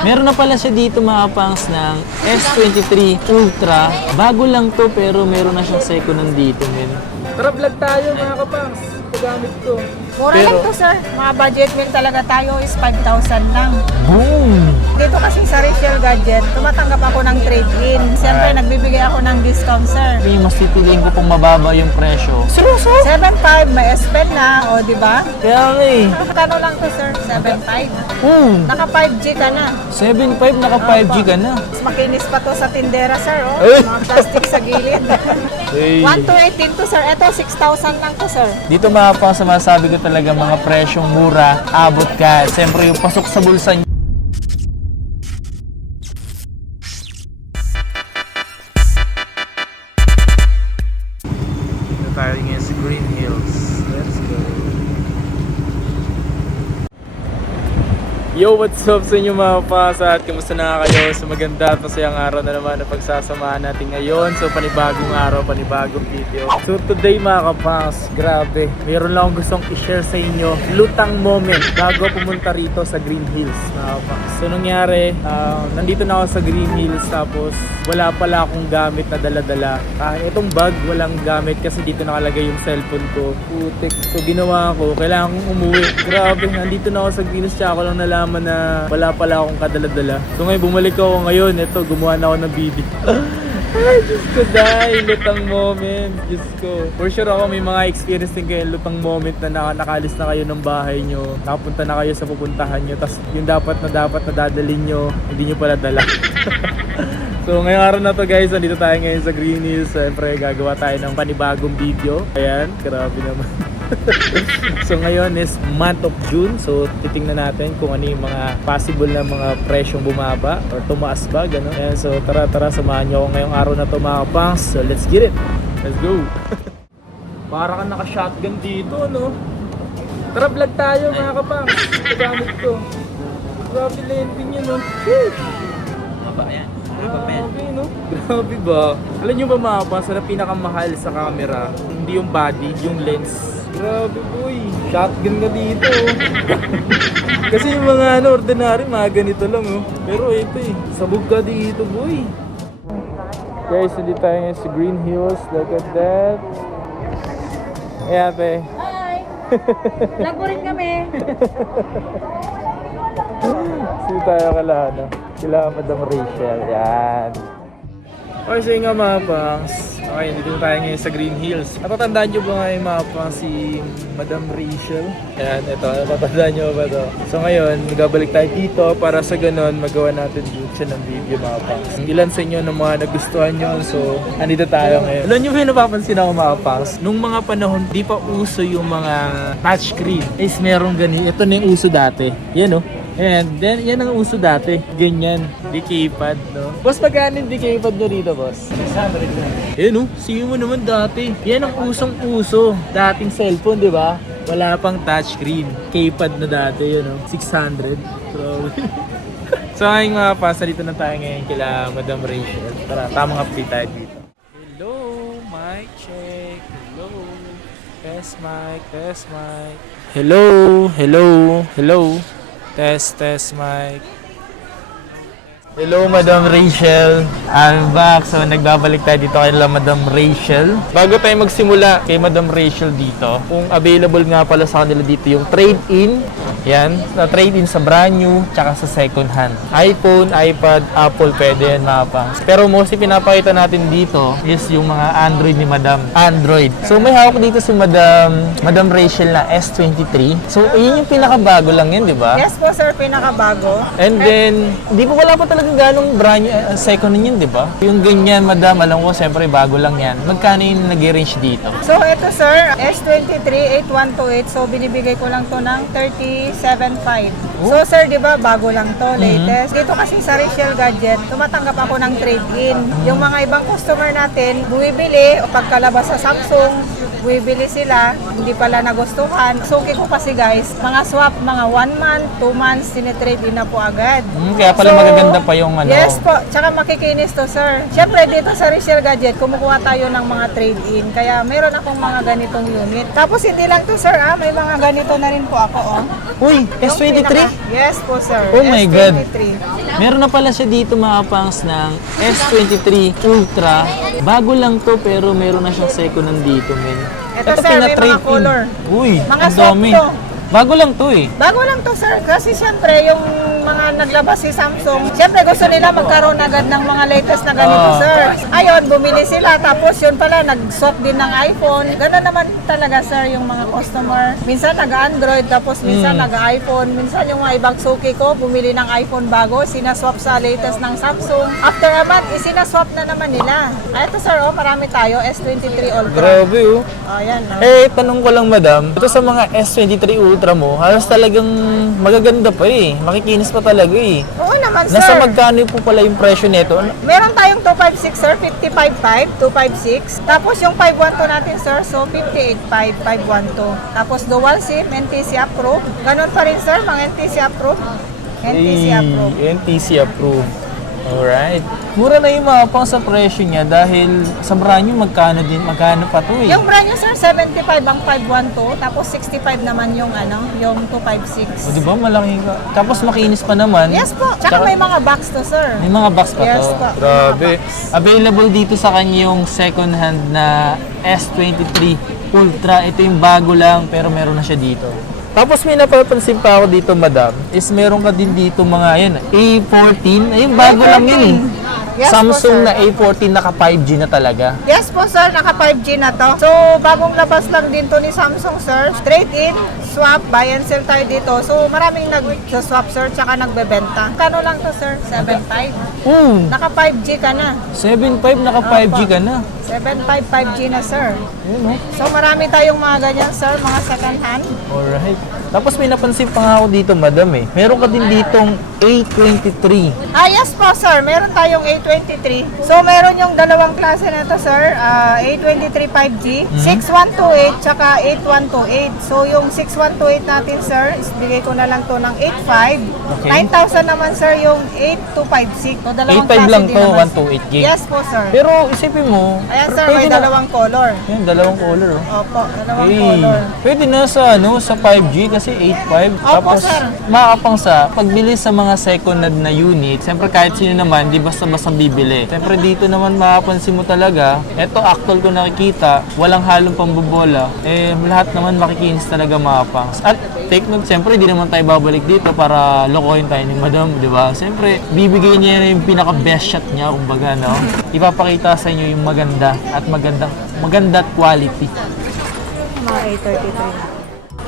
Meron na pala siya dito mga pangs ng S23 Ultra. Bago lang to pero meron na siyang second hand dito, men. Tara vlog tayo mga kapangs. Gamit ko. Mura lang to, sir. Mga budget meal talaga tayo is 5,000 lang. Boom! Dito kasi sa Rachel Gadget, tumatanggap ako ng trade-in. Siyempre, nagbibigay ako ng discount, sir. Okay, mas titiliin ko pong mababa yung presyo. Seryoso? 7,500, may S-Pen na, o di ba? Kaya nga eh. Kano lang to, sir? 7,500. Naka 5G ka na. 7.5 naka 5G ka na. Mas makinis pa to sa tindera, sir, oh. Ay! Mga plastic sa gilid. Hey. 1,218 to, sir. Ito, 6,000 lang to, sir. Dito mga pangs, masasabi ko talaga mga presyong mura, abot ka. Siyempre yung pasok sa bulsa niyo. Tayo ngayon sa Green Hills. Let's go. Yo, what's up sa inyo mga pasa at kamusta na kayo sa maganda at masayang araw na naman na pagsasamahan natin ngayon. So panibagong araw, panibagong video. So today mga kapas, grabe, mayroon lang akong gustong i-share sa inyo lutang moment bago pumunta rito sa Green Hills mga kapas. So nangyari, nandito na ako sa Green Hills tapos wala pala akong gamit na dala-dala. Itong bag walang gamit kasi dito nakalagay yung cellphone ko. Putik. So ginawa ko, kailangan kong umuwi. Grabe, nandito na ako sa Green Hills tsaka ako lang nalaman na wala pala akong kadala-dala. So ngayon bumalik ako ngayon, ito gumawa na ako ng video. Ay, Diyos ko dahil lutang moment. Diyos ko. For sure ako may mga experience din kayo lutang moment na nakalis na kayo ng bahay nyo, nakapunta na kayo sa pupuntahan nyo, tapos yung dapat na dadalhin nyo, hindi nyo pala dala. So ngayong araw na to guys, nandito tayo ngayon sa Green Hills. Siyempre gagawa tayo ng panibagong video. Ayan, grabe naman. So ngayon is month of June. So titingnan natin kung ano yung mga possible na mga presyong bumaba or tumaas ba, gano'n. Ayan, so tara samahan nyo ako ngayong araw na to mga pangs. So let's get it. Let's go. Para ka naka-shotgun dito, no? Tara vlog tayo mga kapangs. Gamit ko. Grabe lending yun, no? Ayan. Grabe, no? Grabe ba? Alam nyo ba mga kapangs, na pinakamahal sa camera, hindi yung body, yung lens. Grabe boy, shotgun ka dito. Kasi yung mga ordinary, mga ganito lang oh. Pero ito sabog ka dito boy. Guys, hindi tayo ngayon sa Green Hills. Look at that. Hey ate. Hi! Vlog mo rin kami. Sino tayo kila Madam Rachel. Yan. Okay, so nga mga pangs. Okay, dito tayo ngayon sa Green Hills. Natatandaan nyo ba ngayon mga pangs si Madam Rachel? Ayan, ito. Natatandaan nyo ba ito? So ngayon, magabalik tayo dito para sa ganun magawa natin dito ng video mga pangs. Ilan sa inyo ng mga nagustuhan nyo. So, andito tayo ngayon. Alam nyo ba yung napapansin ako mga pangs? Nung mga panahon, di pa uso yung mga touchscreen. Is merong ganito. Ito na yung uso dati. Yan oh. And then, yan ang uso dati. Ganyan. Di keypad, no? Boss, magkano di keypad nyo dito, boss? 600 na. Eh, no? Sige mo naman dati. Yan ang usong-uso. Dating cellphone, di ba? Wala pang touchscreen. Keypad na dati, yun, no? 600. So, ayun mga pasa, dito na tayo ngayon kila Madam Rachel. Tara, tamang update tayo dito. Hello, mic check. Hello. Test mic, test mic. Hello, hello, hello. Test mic. Hello, Madam Rachel. I'm back. So, nagbabalik tayo dito kay Madam Rachel. Bago tayo magsimula kay Madam Rachel dito, kung available nga pala sa kanila dito yung trade-in. Yan, na trade-in sa brand new, tsaka sa second hand. iPhone, iPad, Apple, pwede yan mga pangs. Pero mostly pinapakita natin dito is yung mga Android ni Madam. Android. So, may hawak dito si Madam Rachel na S23. So, yun yung pinakabago lang yan, di ba? Yes po sir, pinakabago. And then, di pa wala pa talagang ganong brand new, second hand yun, di ba? Yung ganyan, Madam, alam ko, siyempre bago lang yan. Magkano yung nag-range dito? So ito sir, S23 8128. So binibigay ko lang to ng 37.5. So sir, di ba bago lang to, latest. Dito kasi sa Rachel Gadget, tumatanggap ako ng trade-in. Yung mga ibang customer natin, bumibili o pagkalabas sa Samsung, bumibili sila, hindi pala nagustuhan. Suki ko kasi guys, mga swap, mga 1 month, 2 months, tinitrade-in na po agad. Kaya pala magaganda pa yung ano. Yes po, tsaka makikinis to sir. Siyempre dito sa Rachel Gadget, kumukuha tayo ng mga trade-in. Kaya meron akong mga ganitong unit. Tapos hindi lang to sir, may mga ganito na rin po ako. Uy, S23? Yes po, sir. Oh my God. S23. Meron na pala siya dito mga pangs ng S23 Ultra. Bago lang to pero meron na siyang second nandito, men. Ito, sir, may mga pina-trade in. color. Uy, Mga ang dami. soft to. Bago lang to eh. Bago lang to, sir. Kasi siyempre, yung mga naglabas si Samsung, siyempre gusto nila magkaroon agad ng mga latest na ganito, sir. Ayun, bumili sila. Tapos yun pala, nag-swap din ng iPhone. Ganun naman talaga, sir, yung mga customer. Minsan nag-Android, tapos minsan nag-iPhone. Minsan yung mga ibang suki ko, bumili ng iPhone bago, sinaswap sa latest ng Samsung. After a month, isinaswap na naman nila. Ito, sir, marami tayo. S23 Ultra. Grabe oh. Ayan, Eh, tanong ko lang madam, ito sa mga S23 Ultra mo, halos talagang magaganda pa eh. Makikinis pa talaga eh. Oo naman, sir. Nasa magkano po pala yung presyo nito? Meron tayong 256, sir. 55.5, 256. Tapos yung 512 natin, sir. So, 58.5, 512. Tapos dual SIM, NTC approved. Ganon pa rin, sir. Mga NTC approved. NTC approved. NTC approved. Alright. Mura na yung mga pang sa presyo niya dahil sa brand new magkano pa to eh. Yung brand nyo, sir, 75 ang 512. Tapos 65 naman yung yung O 256. diba malaki ka. Tapos makinis pa naman. Yes po. Tsaka may mga box to, sir. May mga box pa Yes to. po. Grabe. Available dito sa kanya yung second hand na S23 Ultra. Ito yung bago lang pero meron na siya dito. Tapos may napapansin pa ako dito, madam, is meron ka din dito mga yan, A14. Ayun, bago lang yun eh. Yes Samsung po, sir. na A14 naka 5G na talaga. Yes po, sir. Naka 5G na to. So, bagong labas lang din to ni Samsung, sir. Straight in, swap, buy and sell tayo dito. So, maraming nag-swap, sir, tsaka nagbebenta. Kano lang to, sir? 7.5. Naka 5G ka na. 7.5 naka 5G ka na. 7.5, 5G na, sir. Ayun, oh. So, marami tayong mga ganyan, sir. Mga second hand. Alright. Tapos may napansin pa nga ako dito, madam eh. Meron ka din ditong A23. Yes po, sir. Meron tayong A23. So, meron yung dalawang klase na to, sir. A23 5G, 6128, tsaka 8128. So, yung 6128 natin, sir, bigay ko na lang to ng 8.5. Okay. 9,000 naman, sir, yung 8256. So, dalawang 8.5 klase lang din to, naman. 128 gig. Yes po, sir. Pero isipin mo, Ayan, sir, pwede may na- dalawang color. Yan, dalawang color oh. Opo, dalawang Eh, color. pwede na sa sa 5G kasi 8.5. Opo, Tapos sir. makakapang sa pagbili sa mga second hand na unit. Siyempre kahit sino naman, di basta-basta bibili. Siyempre dito naman makapansin mo talaga, eto actual ko nakikita, walang halong pambobola. Eh lahat naman makikinis talaga mga pangs. At take note, siyempre di naman tayo babalik dito para lokohin tayo ni madam, di ba? Siyempre bibigay niya na yung pinaka best shot niya, kumbaga no. Ipapakita sa inyo yung maganda at maganda at quality. Mga A33.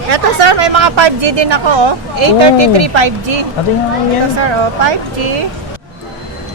Ito, sir, may mga 5G din ako, oh. A33 5G. Ito yung Ito, yan. sir, 5G.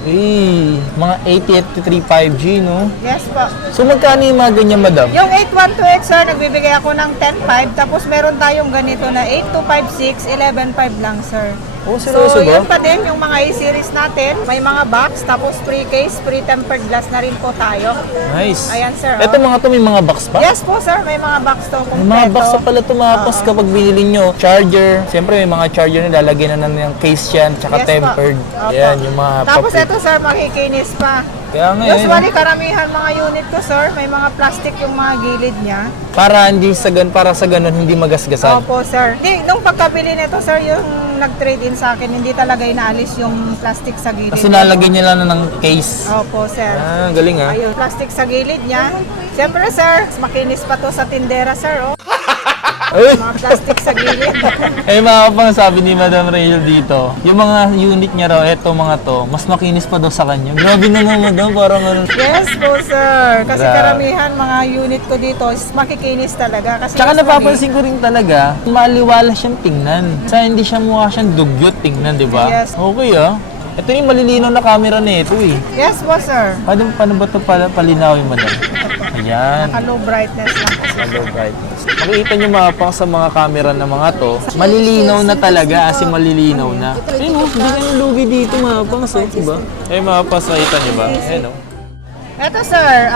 Eh, mga 8083 5G, no? Yes po. So, magkano yung mga ganyan, madam? Yung 8128, sir, nagbibigay ako ng 10.5. Tapos meron tayong ganito na 8256, 11.5 lang, sir. Oh, So, seryoso ba? yun pa din yung mga A-series natin. May mga box, tapos free case, free tempered glass na rin po tayo. Nice. Ayan, sir, oh. Ito mga to, may mga box pa? Yes po, sir, may mga box to May mga box kumpleto. pa pala ito, mga boss, kapag binili nyo. Charger. Siyempre, may mga charger na lalagyan na ng case yan, tsaka Yes po. tempered. Opo. Yan, yung mga Tapos papi. ito, sir, makikinis pa. Kaya nga, eh, Usually, karamihan mga unit ko, sir, may mga plastic yung mga gilid niya. para sa ganun, hindi magasgasan. Opo, sir. Nung pagkabili nito, sir, yung nag-trade in sa akin, hindi talaga inaalis yung plastic sa gilid. Kasi nalagyan nyo lang ng case. Opo, sir. Ah, galing ah. Ayun, plastic sa gilid niya. Siyempre, sir, makinis pa to sa tindera, sir, oh. Ay! Mga plastic sa gilid. Eh mga kapang sabi ni Madam Rachel dito, yung mga unit niya raw, eto mga to, mas makinis pa daw sa kanya. Grabe naman madam, parang ano. Yes po, sir. Kasi Grabe. karamihan mga unit ko dito is makikinis talaga. Kasi Tsaka mas napapansin ko rin talaga, maliwala siyang tingnan. Sa hindi siya mukha siyang dugyot tingnan, di ba? Yes. Okay ah. Ito yung malilinaw na camera na ito eh. Yes po, sir. Paano ba ito palinaw yung madam? Ayan. Naka-low brightness lang po, sir. Low brightness. Makikita nyo mga pang sa mga camera na mga to, malilinaw na talaga, as in malilinaw na. Ayun oh, hindi kayo lugi dito mga pang, so, diba? Eh mga pang, nakita nyo ba? Ayun oh. Ito sir,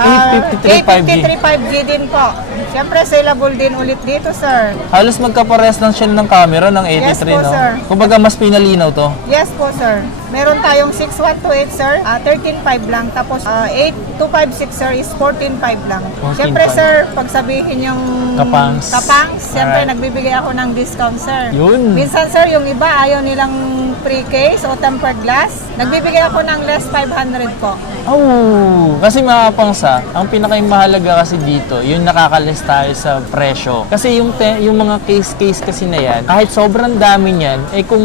853 5G din po. Siyempre, saleable din ulit dito sir. Halos magkapares lang siya ng camera ng 83, Yes po, no? sir. Kumbaga mas pinalinaw to. Yes po sir. Meron tayong 6128 sir, 13.5 lang. Tapos 8256 sir is 14.5 lang. 14.5. Siyempre sir, pag sabihin yung Kapangs. siyempre Alright. nagbibigay ako ng discount sir. Yun. Minsan sir, yung iba ayaw nilang pre-case o tempered glass. Nagbibigay ako ng less 500 po. Oh, kasi mga pangsa, ang pinakamahalaga kasi dito, yung nakakalis tayo sa presyo. Kasi yung mga case kasi na yan, kahit sobrang dami niyan, kung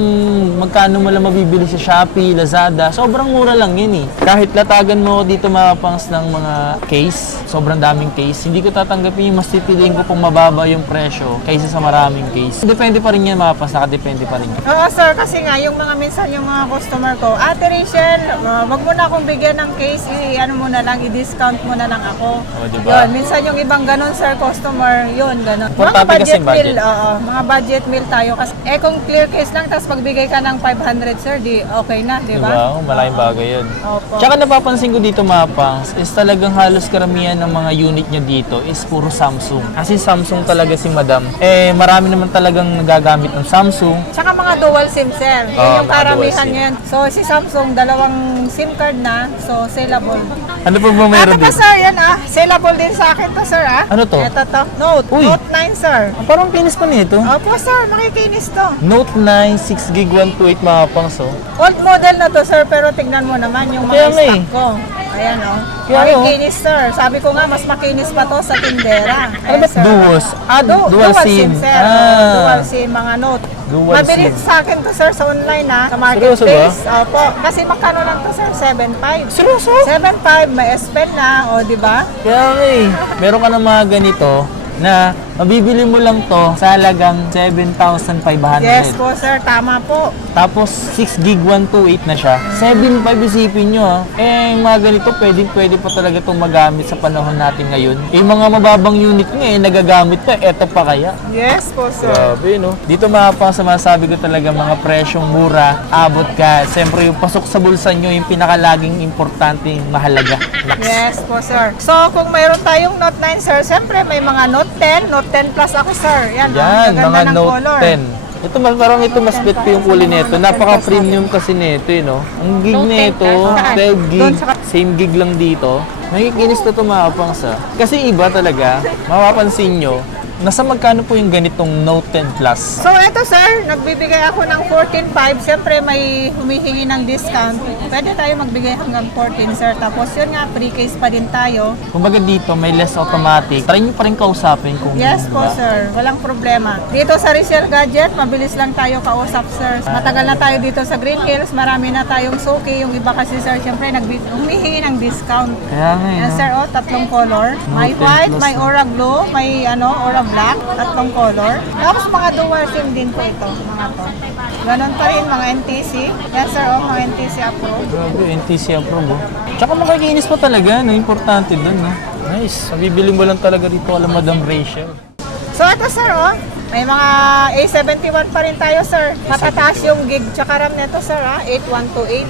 magkano mo lang mabibili sa Shopee, Lazada, sobrang mura lang yan eh. Kahit latagan mo dito mga pangs ng mga case, sobrang daming case, hindi ko tatanggapin yung mas titiliin ko pong mababa yung presyo kaysa sa maraming case. Depende pa rin yan mga pangs, nakadepende pa rin yan. Oo sir, kasi nga yung mga minsan yung mga customer ko, Ate Rachel, wag mo na akong bigyan ng case, ano mo na lang, i-discount mo na lang ako. Diba? Yun, minsan yung ibang ganun sir, customer, yun, ganun. Importante kasi budget. meal, oo, mga budget meal tayo. Kasi, kung clear case lang, tapos pagbigay ka ng 500 sir, di okay na, di ba? Diba? Malaking bagay yun. Opo. Tsaka napapansin ko dito mga pangs, is talagang halos karamihan ng mga unit nyo dito is puro Samsung. Kasi Samsung talaga si Madam. Marami naman talagang nagagamit ng Samsung. Tsaka mga dual SIM sir, yun Oo, yung mga karamihan dual SIM. ngayon. So si Samsung, dalawang SIM card na, so saleable. Ano pa ba meron Ito pa dito? sir, yan saleable din sa akin to sir Ano to? Ito to, Note, Uy. Note 9 sir. Parang kinis pa nito. Opo sir, makikinis to. Note 9, 6 gig 128 mga pangs oh. Old model na to sir, pero tignan mo naman yung Kaya mga nga stock ko. Ayan Kaya nga, makikinis sir. Sabi ko nga, mas makinis pa to sa tindera. Ano ba sir. duos? Dual SIM. sir. Dual SIM, mga Note. Dual Mabilis SIM. sa akin to sir sa online sa Seryoso marketplace. Opo. Kasi magkano lang to sir? 7.5. Seryoso? 7.5, may S Pen na, o di ba? Kaya nga meron ka ng mga ganito na mabibili mo lang to sa halagang 7,500. Yes po sir, tama po. Tapos 6 gig 128 na siya. 7.5 isipin nyo mga ganito pwede pa talaga itong magamit sa panahon natin ngayon. Mga mababang unit nga nagagamit pa, eto pa kaya. Yes po sir. Grabe no. Dito mga pang masasabi ko talaga mga presyong mura, abot ka. Siyempre yung pasok sa bulsa nyo yung pinakalaging importanteng mahalaga. Laks. Yes po sir. So kung mayroon tayong Note 9 sir, siyempre may mga Note 10, Note 10 Plus ako sir. Yan, Yan, ang gaganda mga ng Note color. 10. Ito parang ito mas bet ko yung kulay nito. Napaka-premium kasi nito, no? Ang gig Note 10 nito, Plus. 12 gig, Doon sa- same gig lang dito. Nakikinis to mga pangs Kasi iba talaga, mapapansin nyo, nasa magkano po yung ganitong Note 10 Plus? So ito sir, nagbibigay ako ng 14.5. Siyempre may humihingi ng discount. Pwede tayo magbigay hanggang 14 sir. Tapos yun nga, free case pa din tayo. Kumbaga dito, may less automatic. Try nyo pa rin kausapin kung Yes po ba. sir, walang problema. Dito sa Resale Gadget, mabilis lang tayo kausap sir. Matagal na tayo dito sa Green Hills, marami na tayong suki. Yung iba kasi sir, siyempre humihingi ng discount. Kaya nga Yan sir, tatlong color. May Note 10 white, Plus, may aura blue, may aura black, tatlong color. Tapos mga dual SIM din po ito, mga to. Ganon pa rin, mga NTC. Yan sir, mga NTC approved. Grabe, NTC approve Tsaka makikinis pa talaga, no? Importante dun, no? Nice. Mabibili mo lang talaga dito alam Madam Rachel. So ito sir, may mga A71 pa rin tayo sir. Matataas yung gig tsaka RAM nito sir, 8128.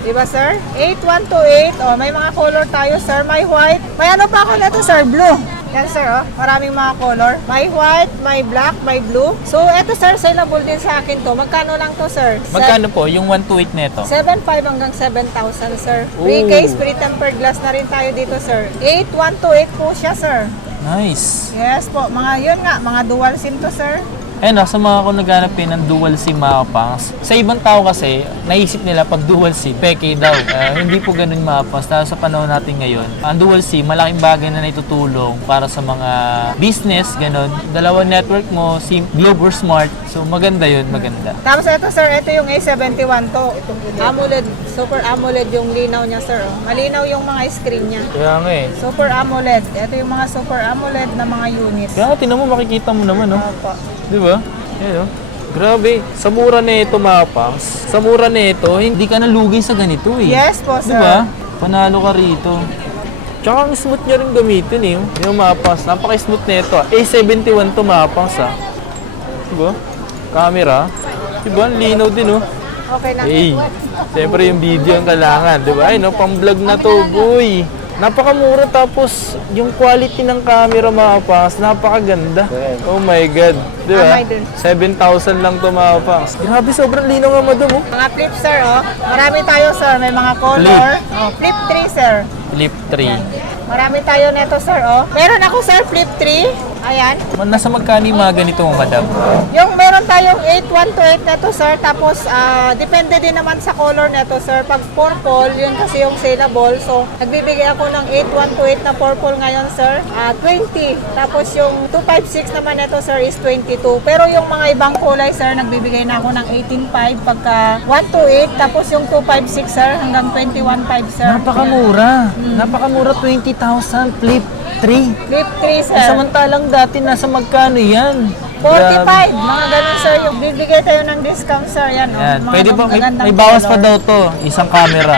Diba sir? 8128, may mga color tayo sir. May white, may ano pa ako nito sir, blue. Yan sir, maraming mga color. May white, may black, may blue. So ito sir, saleable din sa akin to. Magkano lang to sir? Magkano po yung 128 neto? 7.5 hanggang 7,000 sir. Free Ooh. case, free tempered glass na rin tayo dito sir. 8128 po siya sir. Nice. Yes po, mga yun nga, mga dual SIM to sir. Sa mga kung naghanap ng dual SIM mga pangs, sa ibang tao kasi, naisip nila pag dual SIM, peke daw. Hindi po ganun mga pangs. Dahil sa panahon natin ngayon, ang dual SIM, malaking bagay na naitutulong para sa mga business, ganun. Dalawang network mo, SIM, Globe or Smart. So maganda yun, maganda. Tapos ito sir, ito yung A71 to. AMOLED, Super AMOLED yung linaw niya sir. Malinaw yung mga screen niya. Kaya nga Super AMOLED. Ito yung mga Super AMOLED na mga units. Kaya tinan mo, makikita mo naman, no? Opo. Di ba? Ayan, grabe. Sa mura na ito, mga pangs. Sa mura na ito, hindi ka nalugi sa ganito eh. Yes po Di sir. ba? Panalo ka rito. Tsaka ang smooth niya rin gamitin eh. Yung mga pangs, napaka-smooth na ito. A71 to mga pangs Di ba? Camera. Di ba? Ang linaw din oh. Okay na. Siyempre yung video ang kailangan. Di ba? Ay no, pang-vlog na to, boy. Napakamura tapos yung quality ng camera mga kapangs, napakaganda. Oh my God. Di ba? Amay din. 7,000 lang to mga kapangs. Grabe, sobrang linaw nga madam oh. Mga flip, sir, oh. Marami tayo, sir. May mga color. Oh, flip 3, sir. Flip 3. Marami tayo neto, sir, oh. Meron ako, sir, flip 3. Ayan. Nasa magkano yung mga ganito mo madam? Yung meron tayong 8128 neto, sir. Tapos, depende din naman sa color neto, sir. Pag purple, yun kasi yung saleable. So, nagbibigay ako ng 8128 na purple ngayon, sir. 20. Tapos, yung 256 naman neto, sir, is 22. Pero yung mga ibang kulay, sir, nagbibigay na ako ng 18.5 pagka 128. Tapos, yung 256, sir, hanggang 21.5, sir. Napakamura. Napakamura, 20,000 flip 3. Flip 3, sir. Samantalang dati nasa magkano yan? 45. Grabe. Mga ganun, sir. Yung bibigay tayo ng discount, sir. Yan, oh. Yan. Mga Pwede ba, magagandang may bawas pa color. daw to. Isang camera.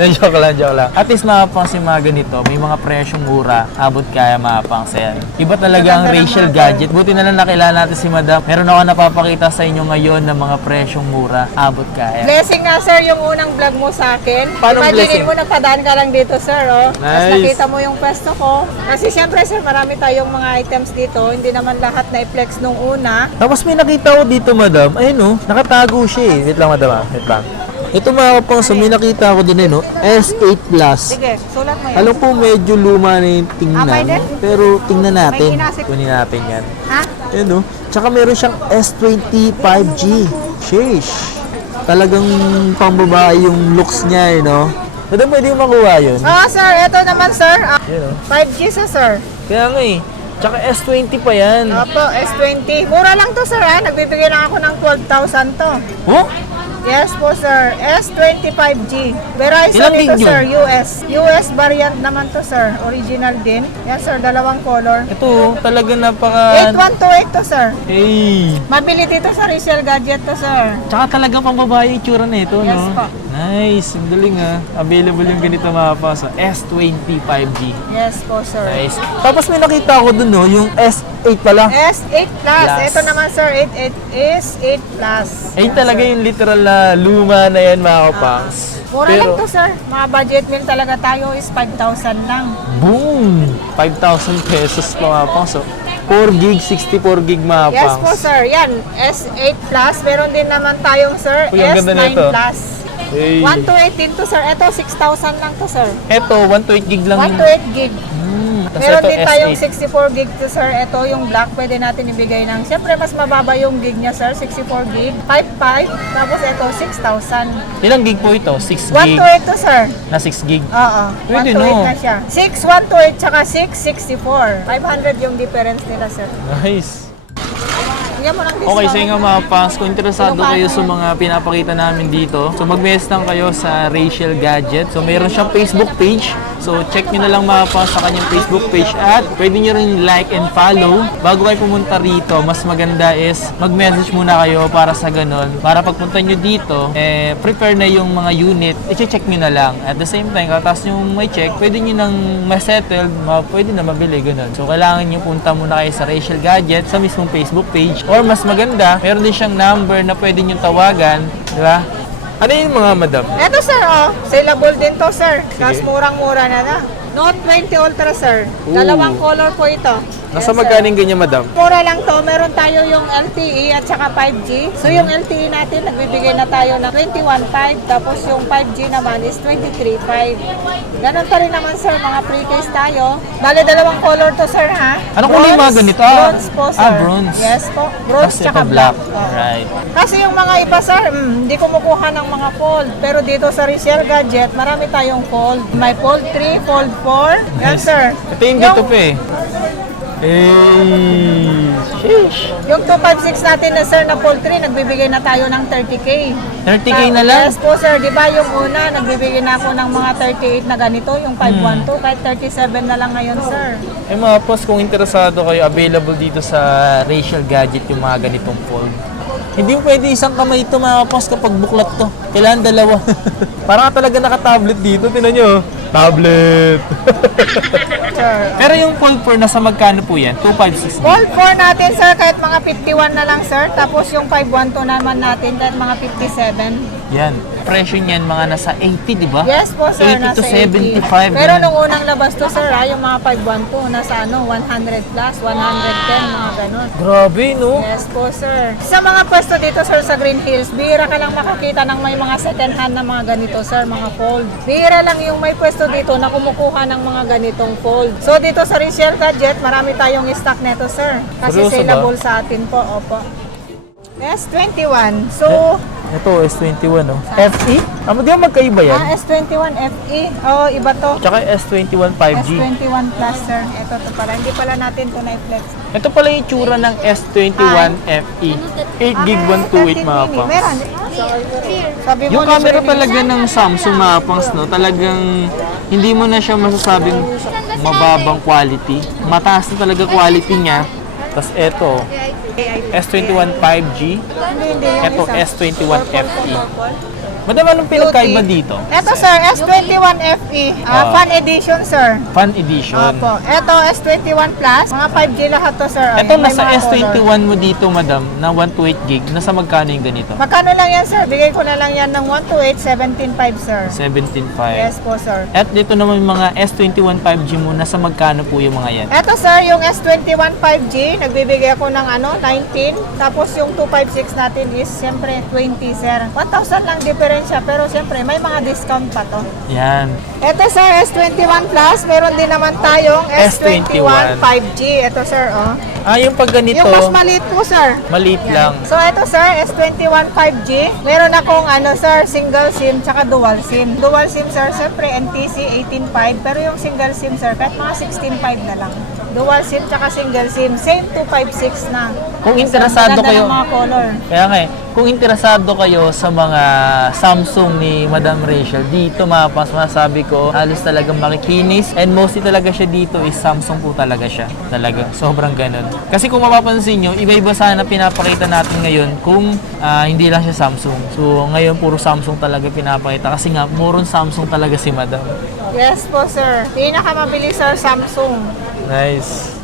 Joke lang, joke lang. At least mga pangs yung mga ganito, may mga presyong mura, abot kaya mga pangs yan. Iba talaga ang Maganda Rachel naman, Gadget. Buti na lang nakilala natin si Madam. Meron ako napapakita sa inyo ngayon ng mga presyong mura, abot kaya. Blessing nga, sir, yung unang vlog mo sa akin. Paano Imagine blessing? mo, nagpadaan ka lang dito, sir, oh. Tapos Nice. nakita mo yung pwesto ko. Kasi syempre, sir, marami tayong mga items dito. Hindi naman lahat na i-flex nung una. Tapos may nakita ko dito, Madam. Ayun oh, nakatago siya eh. Wait lang, Madam ah. Wait lang. Ito mga kapangso, may nakita ko din eh, no? S8 Plus. Sige, sulat mo yan. Alam ko medyo luma na yung tingnan, may din? pero tingnan natin. May kinasik- Kunin natin yan. Ha? Ayun no? Tsaka meron siyang S20 5G. Sheesh. Talagang pambabae yung looks niya eh, no? Madam, pwede yung makuha yun? Oo, sir. Ito naman, sir. Ayun no? 5G sa, sir. Kaya nga eh. Tsaka S20 pa yan. Opo, S20. Mura lang to, sir, ha? Nagbibigay lang ako ng 12,000 to. Oh? Yes po, sir. S25G. Verizon Ilang ito, gig yun? sir. US variant naman to, sir. Original din. Yan, sir. Dalawang color. Ito, talaga napaka... 8128 to, sir. Hey! Mabili dito sa Rachel Gadget to, sir. Tsaka talagang pambabae yung itsura na ito, Yes no? po. Nice. Ang galing ah. Available yung ganito mga paso. S20 5G. Yes po, sir. Nice. Tapos may nakita ko dun, no? Yung S8 pala. S8 Plus. Plus. Ito naman, sir. 8 is 8 Plus. Ayun talaga yung literal na luma na yan mga kapangs. Mura lang to, sir. Mga budget meal talaga tayo is 5,000 lang. Boom! 5,000 pesos mga kapangs. So, 4 gig, 64 gig mga Yes kapangs. po, sir. Yan. S8 Plus. Meron din naman tayong, sir. Uy, ang ganda S9 nito. Plus. Hey. 128 din to, sir. Ito, 6,000 lang to, sir. Eto, 128 gig lang. 128 gig. Tas Meron ito, din tayong S8. 64 gig to, sir. Ito yung black. Pwede natin ibigay ng... Siyempre, mas mababa yung gig niya, sir. 64 gig. 5.5. Tapos ito, 6,000. Ilang gig po ito? 6 gig 128 to, sir. na 6 gig. Oo. Pwede, 128 no? na siya. 6, 128, tsaka 6, 64. 500 yung difference nila, sir. Nice. Bigyan mo ng discount. Okay, sa nga mga fans, kung interesado kayo sa mga pinapakita namin dito, so mag-message lang kayo sa Rachel Gadget. So meron siyang Facebook page. So check nyo na lang mga fans sa kanyang Facebook page at pwede nyo rin like and follow. Bago kayo pumunta rito, mas maganda is mag-message muna kayo para sa ganun. Para pagpunta nyo dito, prepare na yung mga unit, i-check nyo na lang. At the same time, katas nyo may check, pwede nyo nang ma-settle, pwede na mabili, ganun. So kailangan nyo punta muna kayo sa Rachel Gadget sa mismong Facebook page. Or mas maganda, meron din siyang number na pwede nyo tawagan, di ba? Ano yung mga madam? Ito, sir, oh. Saleable din to, sir. Tapos murang-mura na. Note 20 Ultra, sir. Ooh. Dalawang color po ito. Nasa Yes, magkano sir. yung ganyan, madam? Mura lang to. Meron tayo yung LTE at saka 5G. So, yung LTE natin, nagbibigay na tayo ng 21.5. Tapos, yung 5G naman is 23.5. Ganon pa rin naman, sir. Mga pre-case tayo. Bale, dalawang color to, sir, ha? Ano kulay mga ganito? Bronze po, sir. Bronze. Yes po. Bronze Tapos tsaka ito black. black. Oo. Right. Kasi yung mga iba, sir, hindi kumukuha ng mga fold. Pero dito sa Rachel Gadget, marami tayong fold. May fold 3, fold 4. Yan, sir. Ito yung dito pa eh. Sheesh. Yung 256 natin na, sir, na fold 3, nagbibigay na tayo ng 30K. 30K na lang? Yes po, sir. Di ba yung una, nagbibigay na ako ng mga 38 na ganito, yung 512, kahit 37 na lang ngayon, sir. Eh mga boss, kung interesado kayo, available dito sa Rachel Gadget yung mga ganitong fold. Hindi mo pwede isang kamay ito mga boss kapag buklat to. Kailangan dalawa. Parang ka talaga naka-tablet dito. Tinan nyo. Tablet! Sir. Pero yung fold 4, nasa magkano po yan? 256 Fold 4 natin, sir, kahit mga 51 na lang, sir. Tapos yung 512 naman natin, kahit mga 57. Yan. Presyo niyan mga nasa 80, di ba? Yes po, sir. 80 to nasa 75. 80. Pero ganun. nung unang labas to, sir, yung mga 512, nasa 100 plus, 110, mga ganun. Grabe, no? Yes po, sir. Sa mga pwesto dito, sir, sa Green Hills, bihira ka lang makakita ng may mga second hand na mga ganito, sir, mga fold. Bihira lang yung may pwesto dito na kumukuha ng mga ganitong fold. So, dito sa Resale Gadget, marami tayong stock neto, sir. Kasi Seryoso ba? saleable sa atin po, opo. S21. So, Ito, S21, no? FE? Di ba magkaiba yan? S21 FE. Oo, iba to. Tsaka S21 5G. S21 Plus, sir. Ito to pala. Hindi pala natin to na-flex. Ito pala yung tsura ng S21 FE. 8 gig 128 mga pangs. Meron. Sabi mo, Yung camera talaga ng Samsung mga pangs, no? Talagang hindi mo na siya masasabing mababang quality. Mataas na talaga quality niya. Tapos ito, S21 5G. Hindi. Ito, S21 FE. Madam, anong pinagkaiba dito? Ito, sir, S21 FE. Fan edition, sir. Fan edition. Opo. Ito, S21 Plus. Mga 5G lahat to, sir. Ito, May nasa mga S21 color. mo dito, madam, na 128 gig. Nasa magkano yung ganito? Magkano lang yan, sir? Bigay ko na lang yan ng 128, 17.5, sir. 17.5. Yes po, sir. At dito naman yung mga S21 5G mo, nasa magkano po yung mga yan? Ito, sir, yung S21 5G, nagbibigay ako ng 19. Tapos yung 256 natin is, siyempre, 20, sir. 1,000 lang diferensya, pero siyempre, may mga discount pa to. Yan. Ito, sir, S21 Plus. Meron din naman tayong S21 5G. Ito, sir, oh. Yung pag ganito, Yung mas maliit po, sir. maliit lang. So, ito, sir, S21 5G. Meron akong, sir, single SIM tsaka dual SIM. Dual SIM, sir, siyempre, NTC 18.5. Pero yung single SIM, sir, kahit mga 16.5 na lang. Dual SIM tsaka single SIM. Same 256 na. Kung interesado Ganda kayo, ng mga color. kaya nga kung interesado kayo sa mga Samsung ni Madam Rachel, dito masabi ko, halos talagang makikinis. And mostly talaga siya dito is Samsung po talaga siya. Talaga, sobrang ganun. Kasi kung mapapansin nyo, iba-iba sana pinapakita natin ngayon kung hindi lang siya Samsung. So ngayon puro Samsung talaga pinapakita kasi nga puro Samsung talaga si Madam. Yes po, sir. Pinakamabilis, sir, Samsung. Nice.